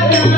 Thank you.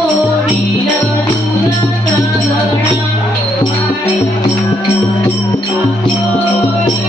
Oh,